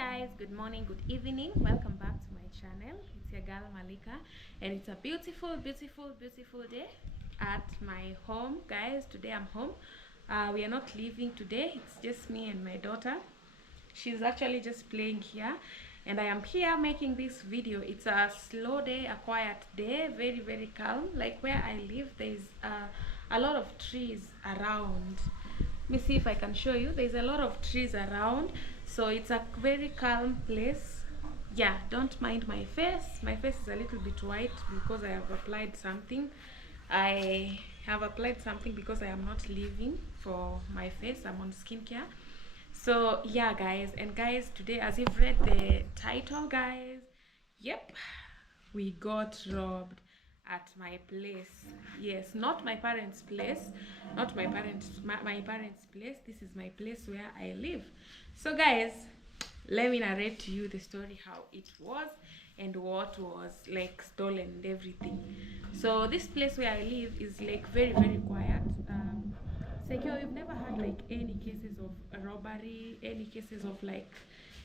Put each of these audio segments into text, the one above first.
guys, good morning, good evening, welcome back to my channel. It's your girl Malika, and it's a beautiful day at my home. Guys, today I'm home. We are not leaving today. It's just me and my daughter. She's actually just playing here, and I am here making this video. It's a slow day, a quiet day, very calm. Like where I live, there's a lot of trees around. Let me see if I can show you. There's a lot of trees around, so it's a very calm place. Yeah, don't mind my face. My face is a little bit white because I have applied something. I have applied something because I am not leaving for my face. I'm on skincare. So yeah, guys, and guys, today, as you've read the title, guys, yep, we got robbed at my place. Yes, not my parents' place, not my parents' place. This is my place where I live. So guys, let me narrate to you the story, how it was and what was like stolen and everything. So this place where I live is like very quiet. Secure. We've never had like any cases of robbery, any cases of like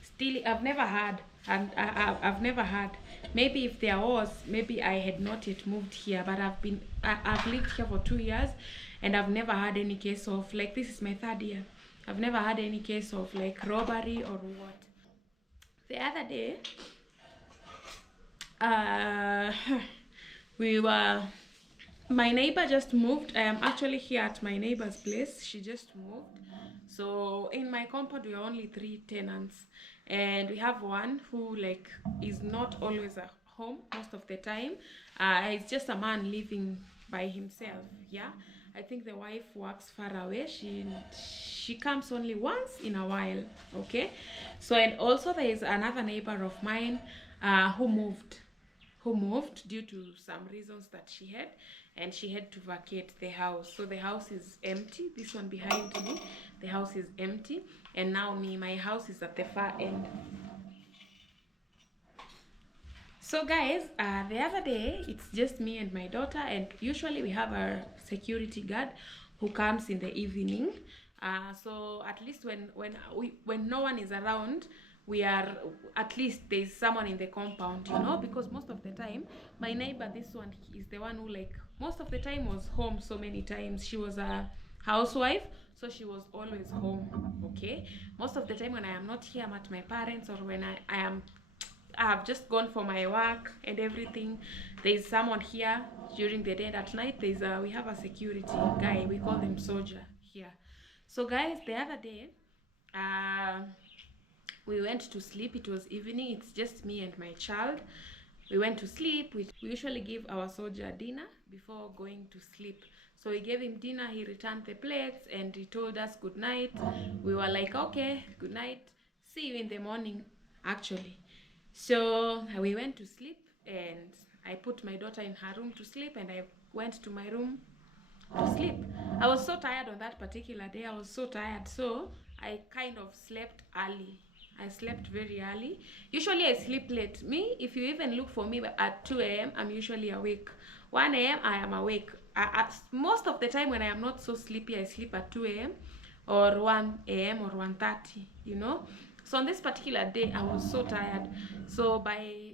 stealing. I've never had, and I've never had. Maybe if there was, maybe I had not yet moved here, but I've lived here for 2 years, and I've never had any case of like, this is my 3rd year. I've never had any case of like robbery or what. The other day, my neighbor just moved. I am actually here at my neighbor's place. She just moved. So in my compound, we are only 3 tenants, and we have one who like is not always at home most of the time. It's just a man living by himself. Yeah, I think the wife works far away. She comes only once in a while. Okay, so, and also there is another neighbor of mine who moved due to some reasons that she had, and she had to vacate the house. So the house is empty. This one behind me, the house is empty, and now my house is at the far end. So guys, the other day, it's just me and my daughter, and usually we have our security guard who comes in the evening. So at least when no one is around, we are, at least there's someone in the compound, you know, because most of the time my neighbor, this one, is the one who like most of the time was home. So many times she was a housewife, so she was always home. Okay, most of the time when I am not here, I'm at my parents, or when I have just gone for my work and everything, there's someone here during the day, and at night we have a security guy. We call them soldier here. So guys, the other day, we went to sleep. It was evening. It's just me and my child. We went to sleep. We usually give our soldier dinner before going to sleep. So we gave him dinner. He returned the plates and he told us good night. We were like, okay, good night, see you in the morning, actually. So we went to sleep, and I put my daughter in her room to sleep, and I went to my room to sleep. I was so tired on that particular day. I was so tired, so I kind of slept early. I slept very early. Usually I sleep late. Me, if you even look for me at 2 a.m., I'm usually awake. 1 a.m., I am awake. Most of the time when I am not so sleepy, I sleep at 2 a.m. or 1 a.m. or 1:30, you know. So on this particular day, I was so tired. So by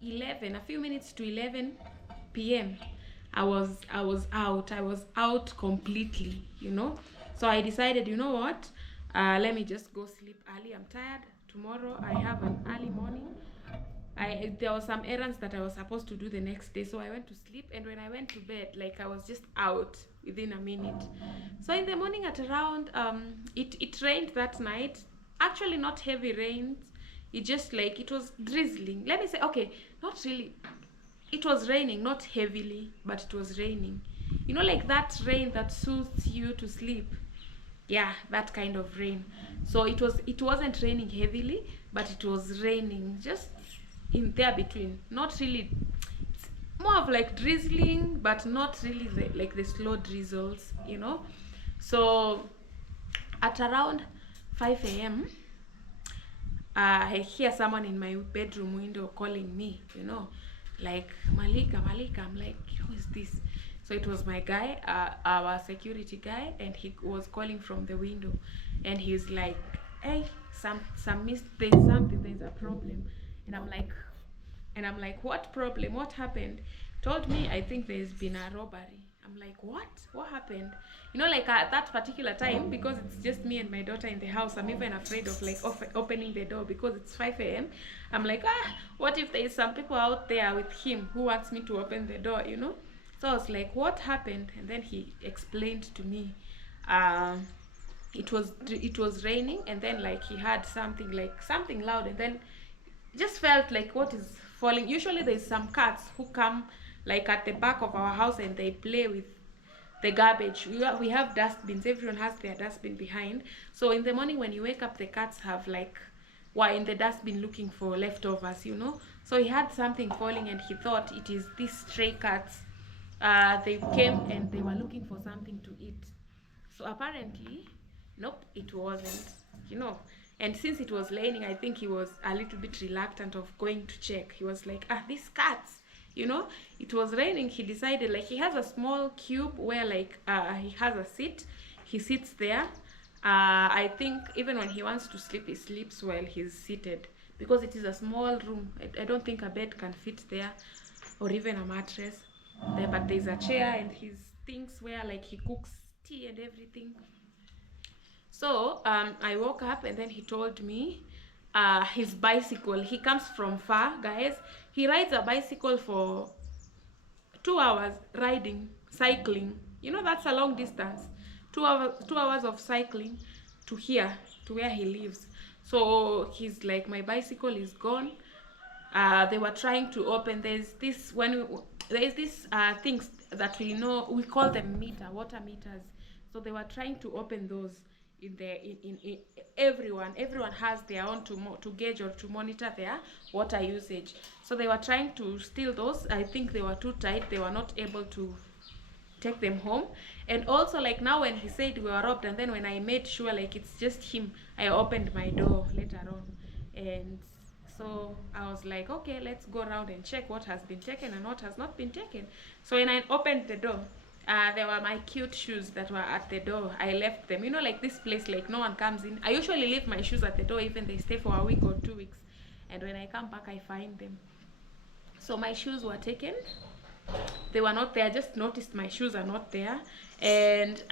11, a few minutes to 11 p.m., I was out completely, you know. So I decided, you know what, let me just go sleep early. I'm tired. Tomorrow I have an early morning. There were some errands that I was supposed to do the next day, so I went to sleep. And when I went to bed, like, I was just out within a minute. So in the morning at around it rained that night. Actually, not heavy rains. It just like, it was drizzling. Let me say, okay, not really. It was raining, not heavily, but it was raining. You know, like that rain that soothes you to sleep. Yeah, that kind of rain. So it wasn't raining heavily, but it was raining just in there between. Not really, it's more of like drizzling, but not really like the slow drizzles, you know. So at around 5 a.m., I hear someone in my bedroom window calling me, you know, like, Malika. I'm like, who is this? So it was my guy, our security guy, and he was calling from the window, and he's like, hey, there's a problem. And I'm like, what problem? What happened? Told me, I think there's been a robbery. I'm like, what happened? You know, like at that particular time, because it's just me and my daughter in the house, I'm even afraid of like opening the door because it's 5 a.m. I'm like, what if there's some people out there with him who wants me to open the door, you know? So I was like, what happened? And then he explained to me, it was raining, and then like he had something loud, and then just felt like what is falling. Usually there's some cats who come like at the back of our house and they play with the garbage. We have dustbins, everyone has their dustbin behind. So in the morning when you wake up, the cats have like were in the dustbin looking for leftovers, you know. So he had something falling and he thought it is these stray cats. They came and they were looking for something to eat. So apparently, nope, it wasn't, you know. And since it was raining, I think he was a little bit reluctant of going to check. He was like, these cats, you know. It was raining. He decided, like, he has a small cube where like he has a seat. He sits there. I think even when he wants to sleep, he sleeps while he's seated, because it is a small room. I don't think a bed can fit there, or even a mattress there. But there's a chair and his things where like he cooks tea and everything. So I woke up and then he told me his bicycle. He comes from far, guys. He rides a bicycle for 2 hours cycling. You know, that's a long distance. 2 hours of cycling to here, to where he lives. So he's like, my bicycle is gone. They were trying to open. There's this things that we call them water meters. So they were trying to open those in everyone has their own to gauge or to monitor their water usage. So they were trying to steal those. I think they were too tight. They were not able to take them home. And also, like, now when he said we were robbed, and then when I made sure like it's just him, I opened my door later on. And so I was like, okay, let's go around and check what has been taken and what has not been taken. So when I opened the door, there were my cute shoes that were at the door. I left them. You know, like this place, like no one comes in. I usually leave my shoes at the door, even they stay for a week or 2 weeks. And when I come back, I find them. So my shoes were taken. They were not there. I just noticed my shoes are not there. And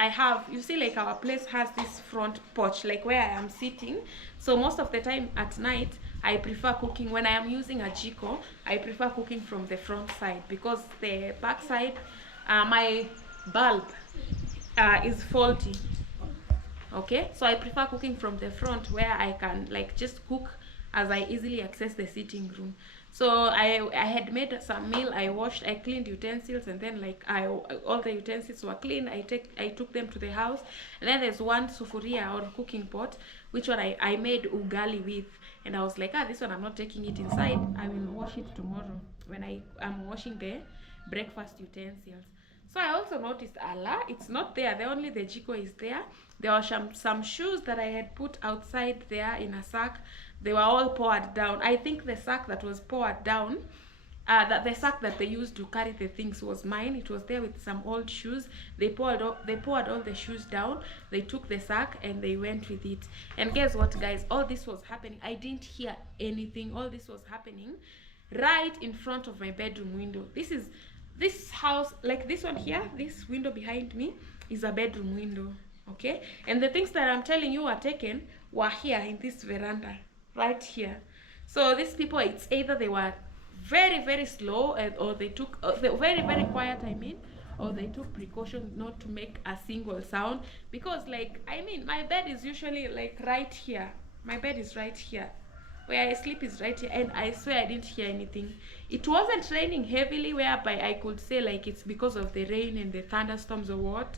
you see, like our place has this front porch, like where I am sitting. So most of the time at night, I prefer cooking. When I am using a jiko, I prefer cooking from the front side, because the back side, my bulb is faulty. Okay, so I prefer cooking from the front, where I can like just cook as I easily access the sitting room. So I had made some meal. I cleaned utensils, and then like all the utensils were clean. I took them to the house. And then there's one sufuria or cooking pot, which one I made ugali with. And I was like, this one I'm not taking it inside. I will wash it tomorrow when I'm washing the breakfast utensils. So I also noticed, it's not there. Only the jiko is there. There were some shoes that I had put outside there in a sack. They were all poured down. I think the sack that was poured down, the sack that they used to carry the things was mine. It was there with some old shoes. They poured all the shoes down. They took the sack and they went with it. And guess what, guys? All this was happening. I didn't hear anything. All this was happening right in front of my bedroom window. This house, like this one here, this window behind me is a bedroom window, okay? And the things that I'm telling you were taken were here in this veranda, right here. So these people, it's either they were very, very slow, or they took, very, very quiet, or they took precaution not to make a single sound. Because like, my bed is usually like right here. My bed is right here. Where I sleep is right here, and I swear I didn't hear anything. It wasn't raining heavily whereby I could say like it's because of the rain and the thunderstorms or what.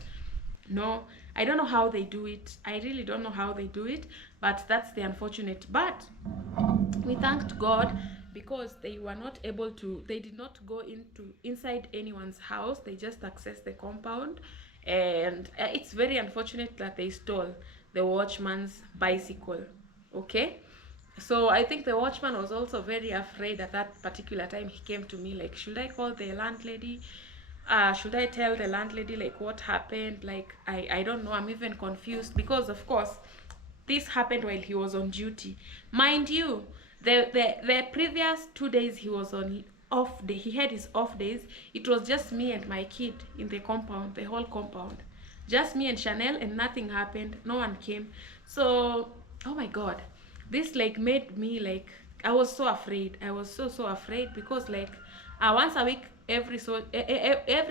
No, I don't know how they do it. I really don't know how they do it, but that's the unfortunate. But we thanked God, because they did not go inside anyone's house. They just accessed the compound. And it's very unfortunate that they stole the watchman's bicycle, okay? So I think the watchman was also very afraid at that particular time. He came to me like, should I call the landlady? Should I tell the landlady like what happened? Like, I don't know. I'm even confused, because of course this happened while he was on duty. Mind you, the previous 2 days he was on off day, he had his off days, it was just me and my kid in the compound, the whole compound. Just me and Chanel, and nothing happened. No one came. So, oh my God, this like made me like, I was so afraid. I was so afraid because like once a week, every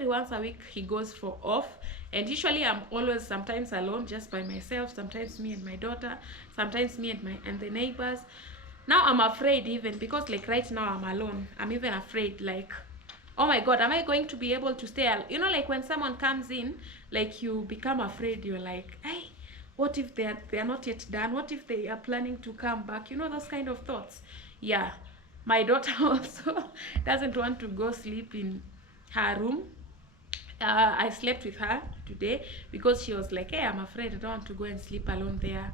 once a week he goes for off, and usually I'm always sometimes alone, just by myself. Sometimes me and my daughter. Sometimes me and the neighbors. Now I'm afraid even because like right now I'm alone. I'm even afraid like, oh my God, am I going to be able to stay? You know, like when someone comes in, like you become afraid. You're like, hey, what if they are not yet done? What if they are planning to come back? You know, those kind of thoughts. Yeah, my daughter also doesn't want to go sleep in her room. I slept with her today because she was like, hey, I'm afraid. I don't want to go and sleep alone there.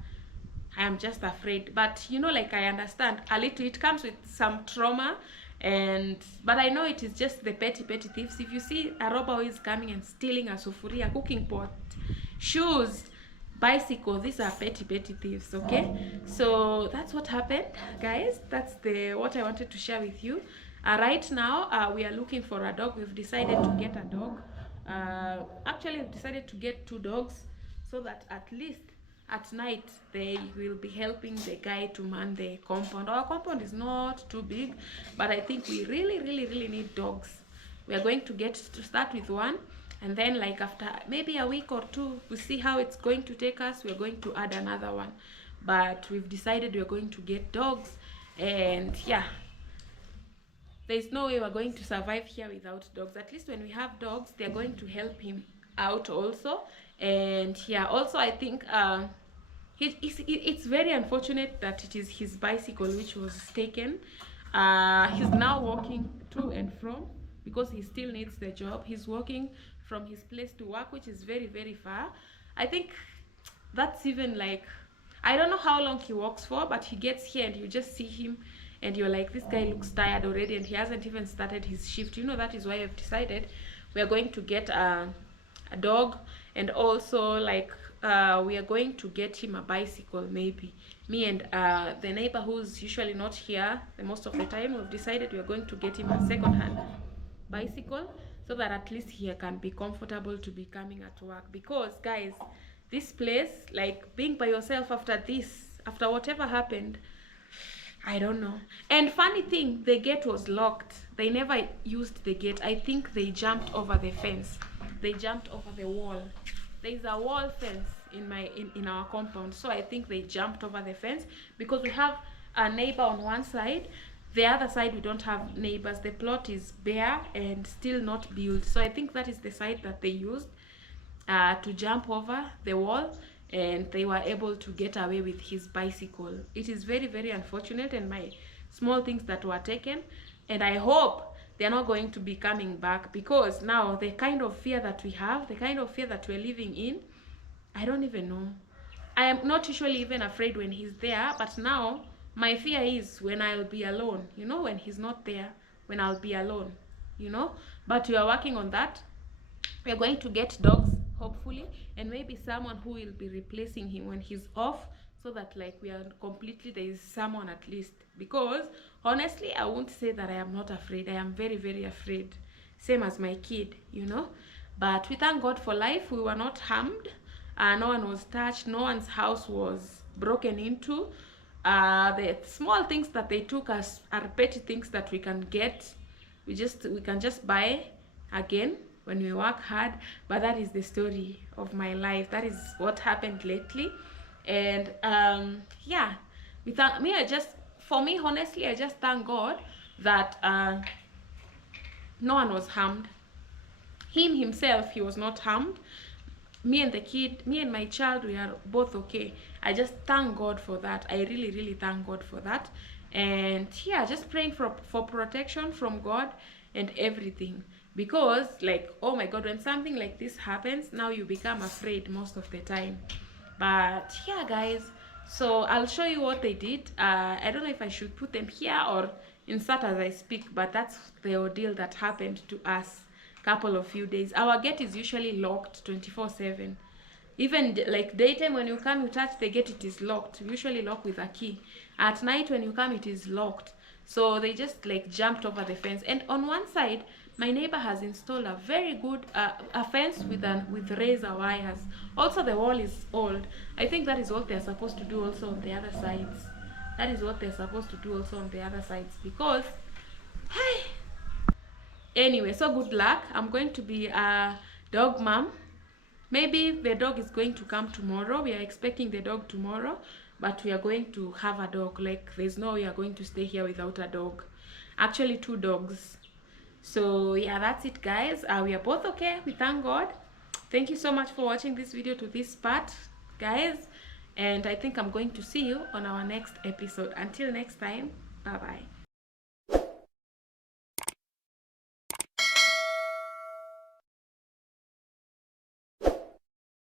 I am just afraid. But you know, like I understand a little, it comes with some trauma, but I know it is just the petty thieves. If you see a robber who is coming and stealing a sufuria, cooking pot, shoes, bicycle, these are petty thieves. Okay, so that's what happened, guys. That's what I wanted to share with you. Right now we are looking for a dog. We've decided to get a dog. Actually we've decided to get 2 dogs, so that at least at night they will be helping the guy to man the compound. Our compound is not too big, but I think we really need dogs. We are going to start with 1, and then like after maybe a week or 2, we see how it's going to take us. We're going to add another one, but we've decided we're going to get dogs. And yeah, there's no way we're going to survive here without dogs. At least when we have dogs, they're going to help him out also. And yeah, also I think it's very unfortunate that it is his bicycle which was taken. He's now walking to and from because he still needs the job. He's walking from his place to work, which is very far. I think that's even like, I don't know how long he walks for, but he gets here and you just see him and you're like, this guy looks tired already, and he hasn't even started his shift. You know, that is why I've decided we are going to get a dog, and also like we are going to get him a bicycle. Maybe me and the neighbor who's usually not here the most of the time, we've decided we are going to get him a second-hand bicycle, so that at least he can be comfortable to be coming at work. Because guys, this place, like being by yourself after whatever happened, I don't know. And funny thing, the gate was locked. They never used the gate. I think they jumped over the fence. They jumped over the wall. There's a wall fence in our compound, so I think they jumped over the fence because we have a neighbor on one side. The other side we don't have neighbors. The plot is bare and still not built, so I think that is the side that they used to jump over the wall, and they were able to get away with his bicycle. It is very unfortunate, and my small things that were taken, and I hope they're not going to be coming back, because now the kind of fear that we have, the kind of fear that we're living in, I don't even know. I am not usually even afraid when he's there, but now my fear is when I'll be alone, you know, when he's not there, when I'll be alone, you know. But we are working on that. We're going to get dogs, hopefully, and maybe someone who will be replacing him when he's off, so that like we are completely, there is someone at least. Because honestly, I won't say that I am not afraid. I am very afraid, same as my kid, you know. But we thank God for life. We were not harmed. No one was touched. No one's house was broken into. The small things that they took us are petty things that we can get. We can just buy again when we work hard. But that is the story of my life. That is what happened lately. And yeah, for me honestly, I just thank God that no one was harmed. Him himself, he was not harmed. Me and the kid, me and my child, we are both okay. I just thank God for that. I really thank God for that. And yeah, just praying for protection from God and everything. Because like, oh my God, when something like this happens, now you become afraid most of the time. But yeah, guys, so I'll show you what they did. I don't know if I should put them here or insert as I speak, but that's the ordeal that happened to us few days. Our gate is usually locked 24/7. Even like daytime when you come, you touch the gate, it is locked. We usually lock with a key. At night when you come, it is locked. So they just like jumped over the fence. And on one side, my neighbor has installed a very good a fence with razor wires. Also the wall is old. I think that is what they're supposed to do also on the other sides. That is what they're supposed to do also on the other sides, because hey. Anyway, so good luck. I'm going to be a dog mom. Maybe the dog is going to come tomorrow. We are expecting the dog tomorrow, but we are going to have a dog. Like, there's no way we are going to stay here without a dog. Actually, 2 dogs. So yeah, that's it, guys. We are both okay. We thank God. Thank you so much for watching this video to this part, guys. And I think I'm going to see you on our next episode. Until next time, bye bye.